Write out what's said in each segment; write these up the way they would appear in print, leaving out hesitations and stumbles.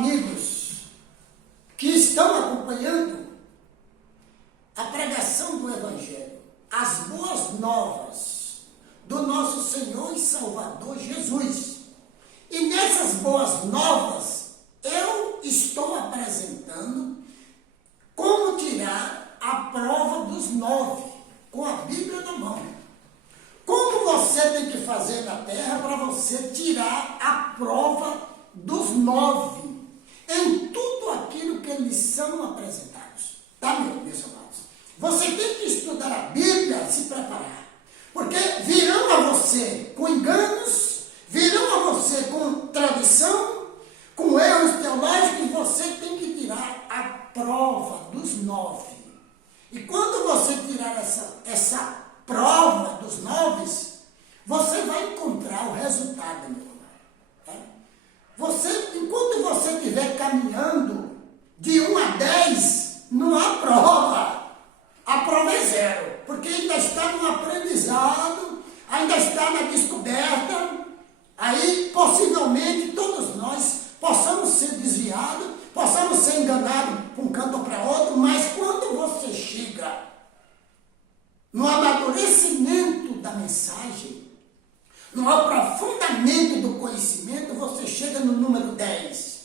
amigos que estão acompanhando a pregação do Evangelho, as boas novas do nosso Senhor e Salvador Jesus. E nessas boas novas, eu estou apresentando como tirar a prova dos 9, com a Bíblia na mão. Como você tem que fazer na terra para você tirar a prova dos 9 em tudo aquilo que lhes são apresentados. Tá, meus amados? Você tem que estudar a Bíblia, se preparar. Porque virão a você com enganos, virão a você com tradição, com erros teológicos, e você tem que tirar a prova dos 9. E quando você tirar essa prova dos 9, você vai encontrar o resultado, meu amado. Enquanto você estiver caminhando de 1 a 10, não há prova. A prova é 0, porque ainda está no aprendizado, ainda está na descoberta. Aí, possivelmente, todos nós possamos ser desviados, possamos ser enganados para um canto ou para outro, mas quando você chega no amadurecimento da mensagem, no aprofundamento do conhecimento, você chega no número 10.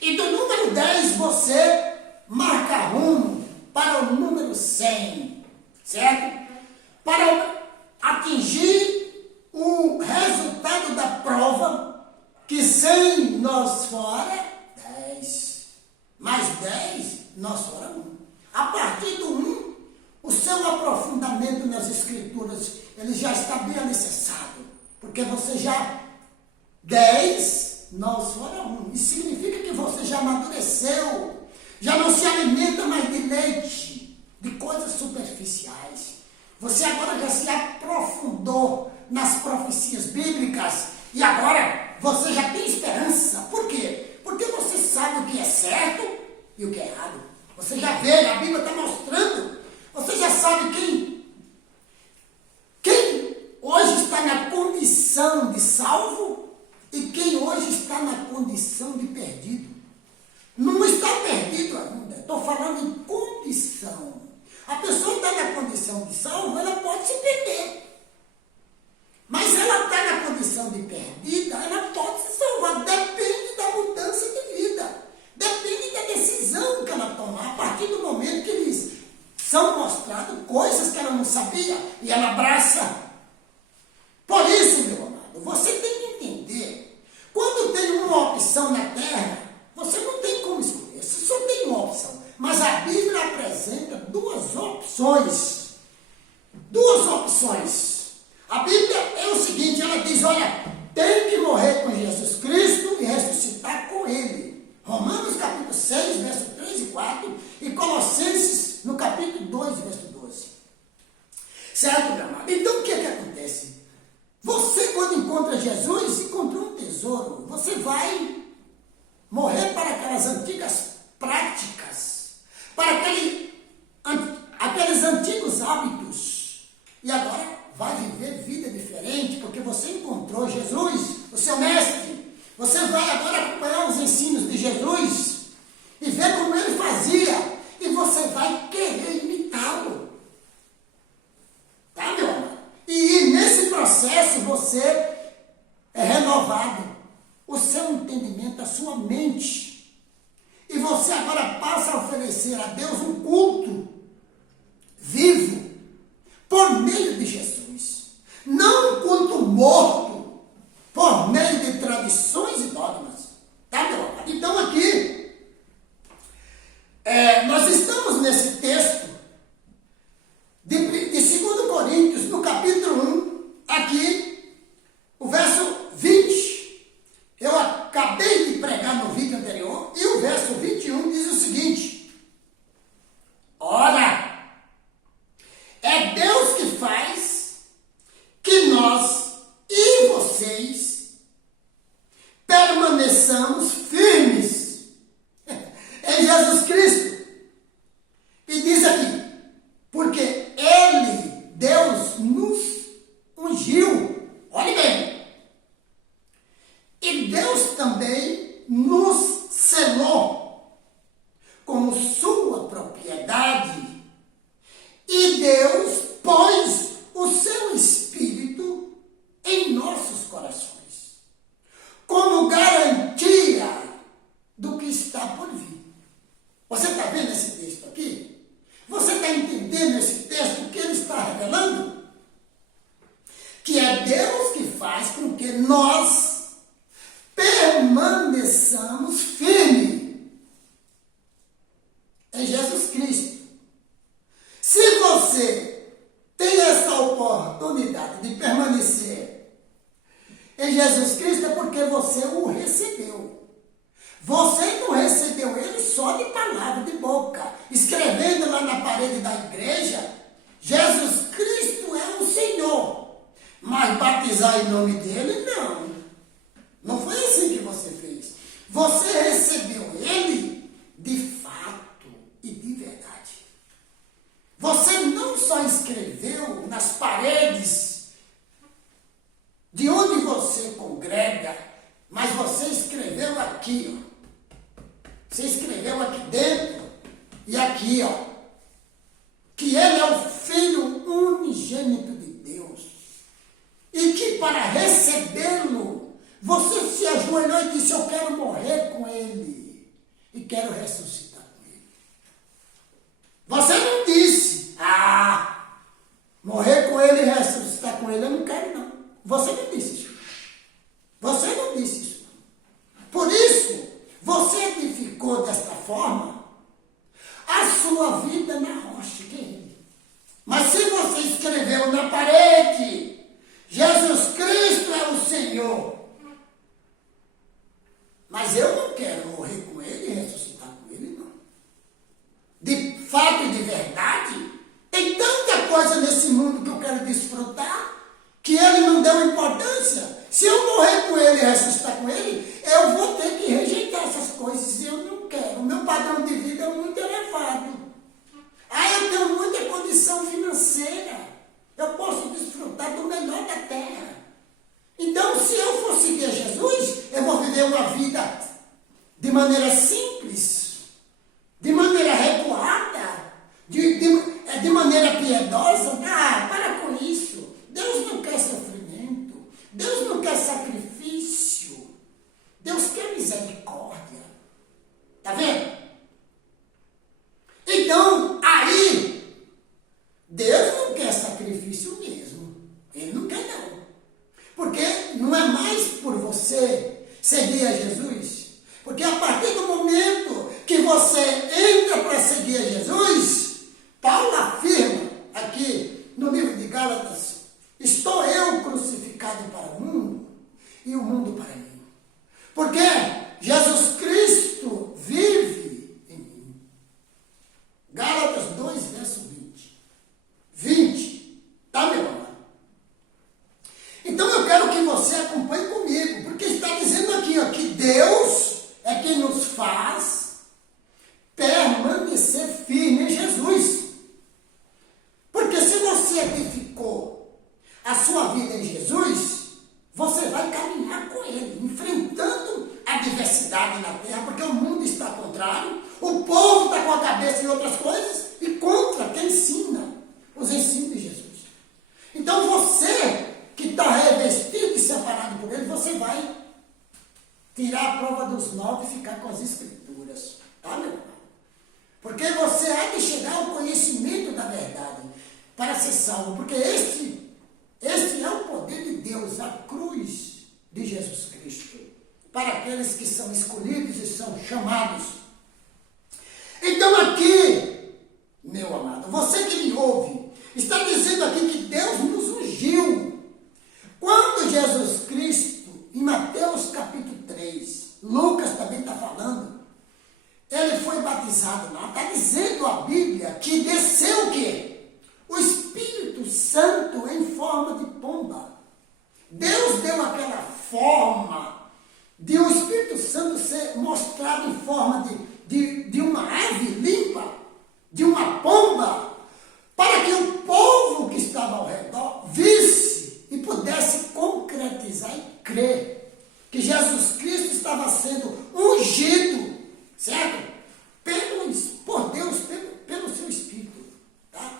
E do número 10 você marca rumo para o número 100, certo? Para atingir o resultado da prova, que 100 nós fora, 10. Mais 10 nós fora 1. A partir do 1, o seu aprofundamento nas Escrituras, ele já está bem alicerçado. Porque você já 10, nós fora 1. Isso significa que você já amadureceu, já não se alimenta mais de leite, de coisas superficiais. Você agora já se aprofundou nas profecias bíblicas e agora você já tem esperança. Por quê? Porque você sabe o que é certo e o que é errado. Você já vê, a Bíblia está mostrando. Você já sabe quem hoje está na condição de salvo e quem hoje está na condição de perdido. Não está perdido ainda, estou falando em condição. A pessoa está na condição de salvo, ela pode se perder. Mas ela está na condição de perdida, ela pode se salvar. Depende da mudança de vida. Depende da decisão que ela tomar a partir do momento que eles são mostradas coisas que ela não sabia e ela abraça. Por isso, meu amado, você tem que entender, quando tem uma opção na terra, você não tem como escolher, você só tem uma opção. Mas a Bíblia apresenta duas opções. Duas opções. A Bíblia é o seguinte, ela diz, olha, tem que morrer com Jesus Cristo e ressuscitar com Ele. Romanos capítulo 6, verso 3 e 4, e Colossenses no capítulo 2, verso 12. Certo, meu amado? Então, o que é que acontece? Você, quando encontra Jesus, encontrou um tesouro. Você vai morrer para aquelas antigas práticas, para aqueles antigos hábitos. E agora vai viver vida diferente, porque você encontrou Jesus, o seu mestre. Você vai agora acompanhar os ensinos de Jesus e ver como ele fazia. E você vai querer imitá-lo. Tá, meu amor? E nesse processo você é renovado, o seu entendimento, a sua mente. E você agora passa a oferecer a Deus um culto vivo, por meio de Jesus. Não um culto morto, por meio de tradições e dogmas. Tá, meu amor? Então aqui, nós estamos nesse texto de 2 Coríntios, no capítulo 1, aqui, o verso 20. Eu acabei de pregar no vídeo anterior, e o verso 21 diz o seguinte: ora, é Deus que faz que nós e vocês permaneçamos firmes em Jesus Cristo. E diz aqui, porque Ele, Deus, nos ungiu. Olhe bem. E Deus também nos selou como sua propriedade e Deus pôs o seu Espírito em nossos corações, como garantia do que está por vir. Você está vendo esse texto aqui? Você está entendendo esse texto que ele está revelando? Que é Deus que faz com que nós permaneçamos firmes em Jesus Cristo. Se você tem essa oportunidade de permanecer em Jesus Cristo, é porque você o recebeu. Você não recebeu ele só de palavra, de boca, escrevendo lá na parede da igreja, Jesus Cristo é o Senhor. Mas batizar em nome dele, não. Não foi assim que você fez. Você recebeu ele de fato e de verdade. Você não só escreveu nas paredes de onde você congrega, mas você escreveu aqui, ó. Você escreveu aqui dentro e aqui, ó. Que ele é o Filho unigênito de Deus. E que para recebê-lo, você se ajoelhou e disse, eu quero morrer com ele. E quero ressuscitar com ele. Você não disse, morrer com ele e ressuscitar com ele, eu não quero não. Você não disse isso. Você não disse isso. Por isso, você edificou desta forma a sua vida na rocha, que é ele. Mas se você escreveu na parede, Jesus Cristo é o Senhor, mas eu não quero morrer com ele e ressuscitar com ele, não. De fato e de verdade, tem tanta coisa nesse mundo que eu quero desfrutar, que ele não deu importância. Se eu morrer com ele e ressuscitar com ele, eu vou ter que rejeitar essas coisas e eu não quero. O meu padrão de vida é muito elevado. Eu tenho muita condição financeira. Eu posso desfrutar do melhor da terra. Então, se eu for seguir Jesus, eu vou viver uma vida de maneira simples, de maneira regulada, de maneira piedosa. Para com isso. Deus não quer sofrimento. Deus não quer sacrifício. Deus quer misericórdia. Está vendo? Então, aí, Deus não quer sacrifício mesmo. Ele não quer não. Porque não é mais por você seguir a Jesus. Porque a partir do momento que você entra para seguir a Jesus, Paulo afirma aqui no livro de Gálatas, estou eu crucificado para o mundo e o mundo para mim. Porque Jesus Cristo vive em mim. Gálatas 2, verso 20. Tá, meu amado? Então eu quero que você acompanhe comigo, porque está dizendo aqui, ó, que Deus é quem nos faz permanecer firme em Jesus. Porque se você edificou a sua vida em Jesus, você vai caminhar com ele, enfrentando a adversidade na terra, porque o mundo está contrário, o povo está com a cabeça em outras coisas e contra quem ensina os ensinos de Jesus. Então você que está revestido e separado por ele, você vai tirar a prova dos 9 e ficar com as escrituras. Tá, meu irmão? Porque você há de chegar ao conhecimento da verdade para ser salvo. Porque este é o poder de Deus, a cruz de Jesus Cristo, para aqueles que são escolhidos e são chamados. Então aqui, meu amado, você que me ouve, está dizendo aqui que Deus nos ungiu. Quando Jesus Cristo, em Mateus capítulo 3, Lucas também está falando, ele foi batizado lá, está dizendo a Bíblia que desceu o quê? O Espírito Santo em forma de pomba. Deus deu aquela forma de o Espírito Santo ser mostrado em forma de uma ave limpa, de uma pomba, para que o povo que estava ao redor visse e pudesse concretizar e crer que Jesus Cristo estava sendo ungido certo? Por Deus, pelo seu Espírito. Tá?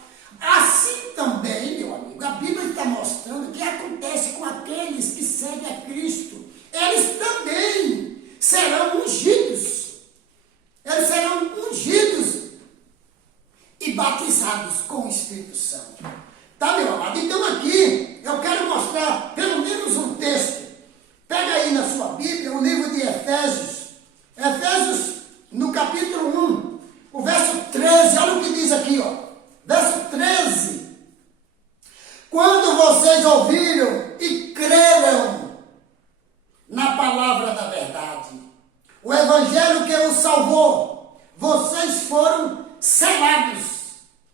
Assim também, meu amigo, a Bíblia está mostrando o que acontece com aqueles que seguem a Cristo. Eles também serão ungidos. Eles serão ungidos e batizados com o Espírito Santo. Tá, meu amado? Então aqui eu quero mostrar pelo menos um texto. Pega aí na sua Bíblia o livro de Efésios. Efésios, no capítulo 1, o verso 13, olha o que diz aqui, ó. Verso 13. Quando vocês ouviram e creram na palavra da verdade, o evangelho que os salvou, vocês foram selados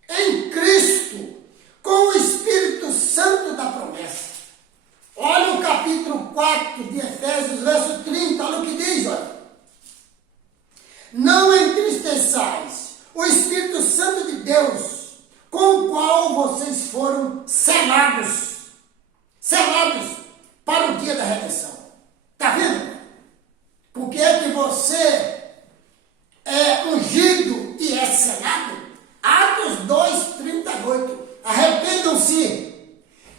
em Cristo com o Espírito Santo da promessa. Olha o capítulo 4 de Efésios, verso 30, olha o que diz, olha. Não entristeçais o Espírito Santo de Deus, com o qual vocês foram selados para o dia da redenção. Está vendo? Por que é que você é ungido e é selado? Atos 2:38. Arrependam-se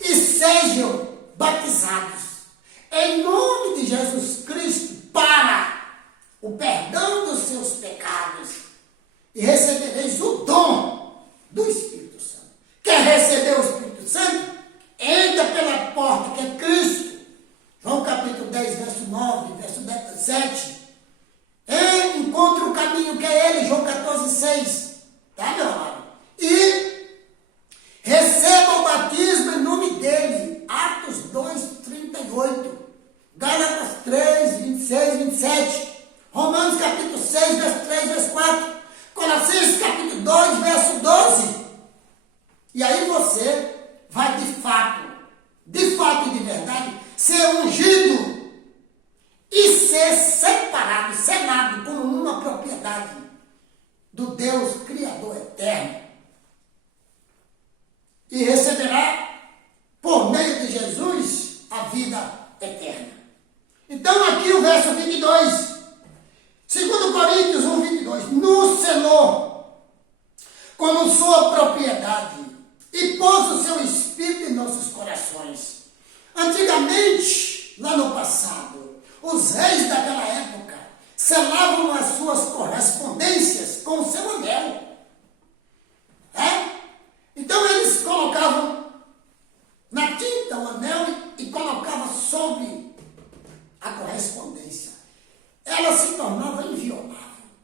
e sejam batizados em nome de Jesus Cristo para o perdão dos seus pecados e recebereis o dom do Espírito Santo. Quer receber o Espírito Santo? Entra pela porta que é Cristo. João capítulo 10, verso 9, verso 17. Encontra o caminho que é Ele, João 14:6. Tá, meu amado? E receba o batismo em nome dele. Atos 2:38. Gálatas 3:26-27. Romanos capítulo 6, verso 3, verso 4. Colossenses capítulo 2, verso 12. E aí você vai de fato e de verdade, ser ungido e ser separado, selado como uma propriedade do Deus Criador eterno. E receberá, por meio de Jesus, a vida eterna. Então aqui o verso 22, 2 Coríntios 1:22, nos selou como sua propriedade e pôs o seu Espírito em nossos corações. Antigamente, lá no passado, os reis daquela época selavam as suas correspondências com o seu anel. Então eles colocavam na tinta o anel e colocavam sobre a correspondência. Ela se tornava inviolável,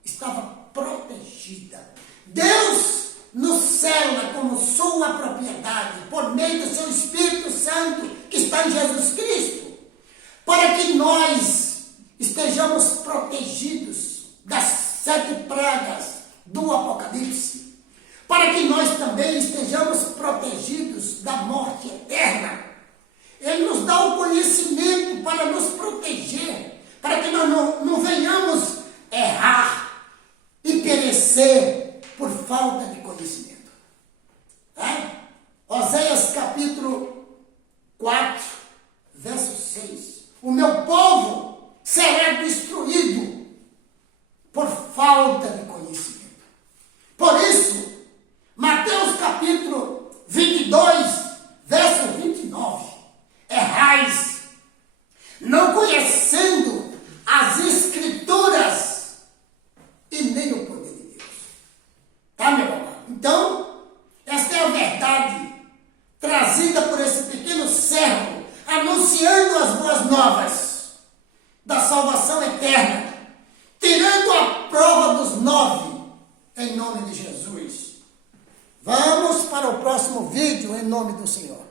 estava protegida. Deus nos cela como sua propriedade, por meio do seu Espírito Santo, que está em Jesus Cristo, para que nós estejamos protegidos das 7 pragas do Apocalipse, para que nós também estejamos protegidos da morte eterna. Ele nos dá o conhecimento para nos proteger, para que nós não venhamos errar e perecer por falta de conhecimento. Oséias capítulo 4, verso 6. O meu povo será destruído por falta de conhecimento. Por isso, Mateus capítulo 22, verso 29. Errais, não conhecendo as Escrituras e nem o poder de Deus. Tá, meu amado? Então, esta é a verdade trazida por esse pequeno servo, anunciando as boas novas da salvação eterna, tirando a prova dos 9, em nome de Jesus. Vamos para o próximo vídeo, em nome do Senhor.